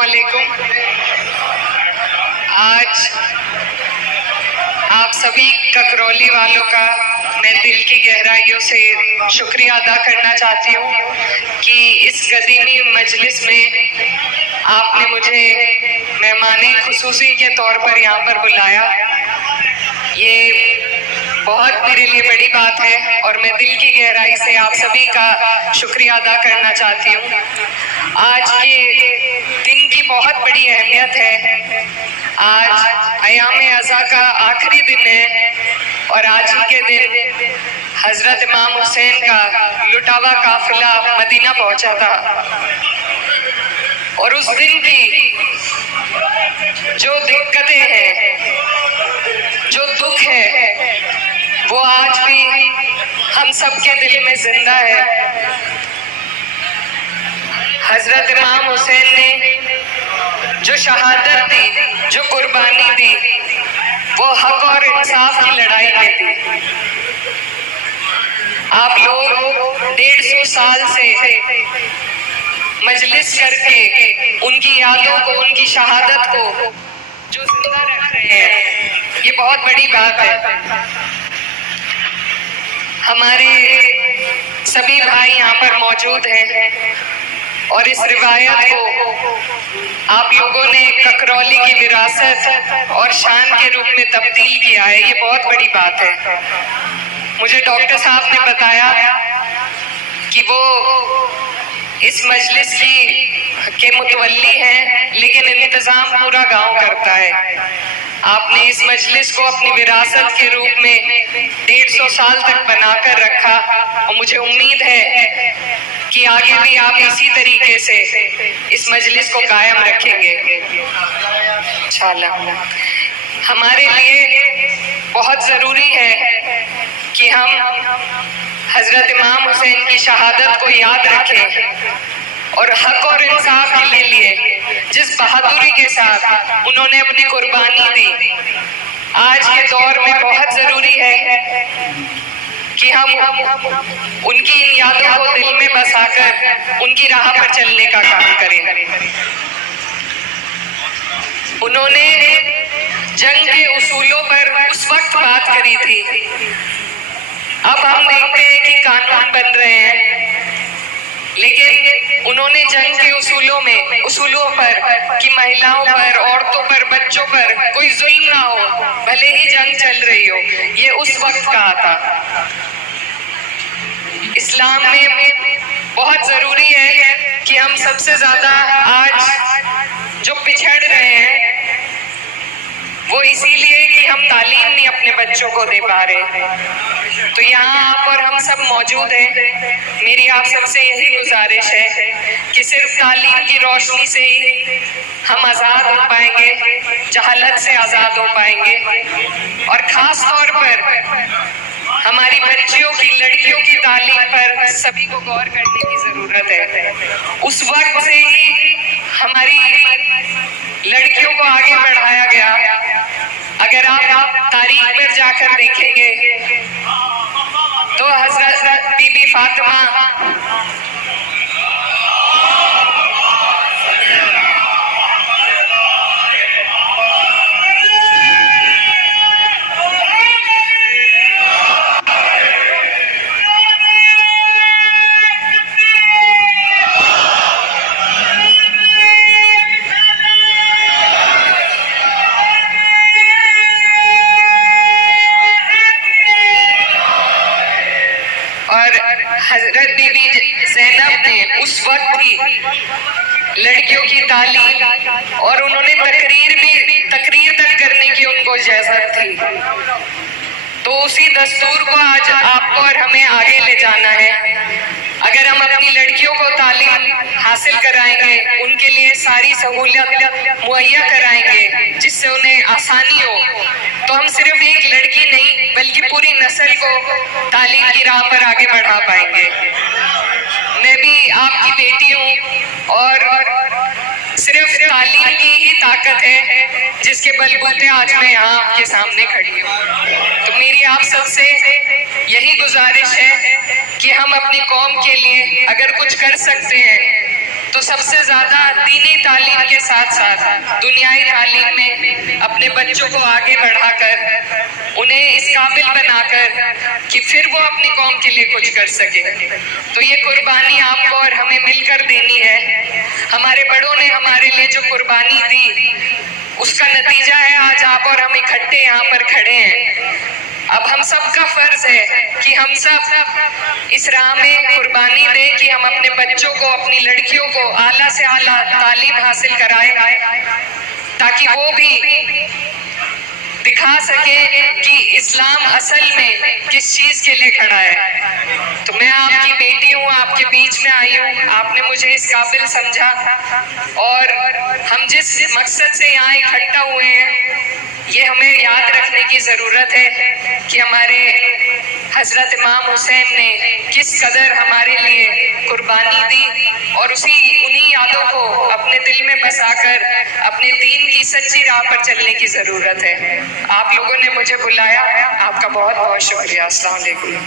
अस्सलामुअलैकुम। आज आप सभी ककरौली वालों का मैं दिल की गहराइयों से शुक्रिया अदा करना चाहती हूँ कि इस कदीमी मजलिस में आपने मुझे मेहमाने खुसूसी के तौर पर यहाँ पर बुलाया। ये बहुत मेरे लिए बड़ी बात है और मैं दिल की गहराई से आप सभी का शुक्रिया अदा करना चाहती हूँ। आज के दिन की बहुत बड़ी अहमियत है। आज अयाम अज़ा का आखिरी दिन है और आज ही के दिन हजरत इमाम हुसैन का लुटावा काफिला मदीना पहुंचा था और उस दिन की जो दिक्कतें हैं, जो दुख है, वो आज भी हम सबके दिल में जिंदा है। हजरत इमाम हुसैन ने जो शहादत दी, जो कुर्बानी दी, वो हक और इंसाफ की लड़ाई में दी। आप लोग 150 साल से मजलिस करके उनकी यादों को, उनकी शहादत को जो जिंदा रख रहे हैं, ये बहुत बड़ी बात है। हमारे सभी भाई यहाँ पर मौजूद हैं और इस रिवायत को आप लोगों ने ककरौली की विरासत और शान के रूप में तब्दील किया है, ये बहुत बड़ी बात है। मुझे डॉक्टर साहब ने बताया कि वो इस मजलिस के मुतवल्ली हैं, लेकिन इंतजाम पूरा गांव करता है। आपने इस मजलिस को अपनी विरासत के रूप में 150 साल तक बनाकर रखा और मुझे उम्मीद है कि आगे भी आप इसी तरीके से इस मजलिस को कायम रखेंगे इंशाअल्लाह। हमारे लिए बहुत ज़रूरी है कि हम हजरत इमाम हुसैन की शहादत को याद रखें और हक और इंसाफ के लिए जिस बहादुरी के साथ उन्होंने अपनी कुर्बानी दी, आज के दौर में बहुत ज़रूरी है कि हम उनकी इन यादों को दिल में बसाकर उनकी राह पर चलने का काम करें। उन्होंने जंग के उसूलों पर उस वक्त बात करी थी। अब हम देखते हैं कि कानून बन रहे हैं, लेकिन उन्होंने जंग के उसूलों पर कि महिलाओं पर, औरतों पर, बच्चों पर कोई जुल्म ना हो, भले ही जंग चल रही हो, ये उस वक्त कहा था। इस्लाम में बहुत जरूरी है कि हम सबसे ज्यादा आज जो पिछड़ रहे हैं वो इसीलिए कि हम तालीम नहीं अपने बच्चों को दे पा रहे। तो यहाँ आप और हम सब मौजूद हैं। मेरी आप सबसे यही गुजारिश है कि सिर्फ तालीम की रोशनी से ही हम आज़ाद हो पाएंगे, जहालत से आज़ाद हो पाएंगे और ख़ास तौर पर हमारी बच्चियों की, लड़कियों की तालीम पर सभी को गौर करने की ज़रूरत है। उस वक्त से ही हमारी लड़कियों को आगे बढ़ाया गया। अगर आप तारीख में जाकर देखेंगे तो हजरत बीबी फातिमा हजरत बीबी ज़ैनब ने उस वक्त ही लड़कियों की तालीम और उन्होंने तकरीर तक करने की उनको इजाजत थी। तो उसी दस्तूर को आज आपको और हमें आगे ले जाना है। अगर हम अपनी लड़कियों को तालीम हासिल कराएंगे, उनके लिए सारी सहूलियत मुहैया कराएंगे जिससे उन्हें आसानी हो, तो हम सिर्फ एक लड़की नहीं बल्कि पूरी नस्ल को तालीम की राह पर आगे बढ़ा पाएंगे। मैं भी आपकी बेटी हूँ और सिर्फ तालीम की ही ताकत है जिसके बलबूते आज मैं यहाँ आपके सामने खड़ी हूँ। तो मेरी आप सबसे यही गुजारिश है कि हम अपनी कौम के लिए अगर कुछ कर सकते हैं तो सबसे ज्यादा दीनी तालीम के साथ साथ दुनियाई तालीम में अपने बच्चों को आगे बढ़ाकर उन्हें इस काबिल बनाकर कि फिर वो अपनी कौम के लिए कुछ कर सके। तो ये कुर्बानी आपको और हमें मिलकर देनी है। हमारे बड़ों ने हमारे लिए जो कुर्बानी दी उसका नतीजा है आज आप और हम इकट्ठे यहाँ पर खड़े हैं। अब हम सबका फर्ज है कि हम सब इस राह में कुर्बानी दें कि हम अपने बच्चों को, अपनी लड़कियों को आला से आला तालीम हासिल कराएं ताकि वो भी दिखा सके कि इस्लाम असल में किस चीज के लिए खड़ा है। तो मैं आपकी बेटी हूँ, आपके बीच में आई हूँ, आपने मुझे इस काबिल समझा और हम जिस मकसद से यहाँ इकट्ठा हुए हैं ये हमें याद रखने की जरूरत है कि हमारे हजरत इमाम हुसैन ने किस कदर हमारे लिए कुर्बानी दी और उन्हीं यादों को अपने दिल में बसाकर अपने दीन की सच्ची राह पर चलने की जरूरत है। आप लोगों ने मुझे बुलाया, आपका बहुत बहुत शुक्रिया। अस्सलाम वालेकुम।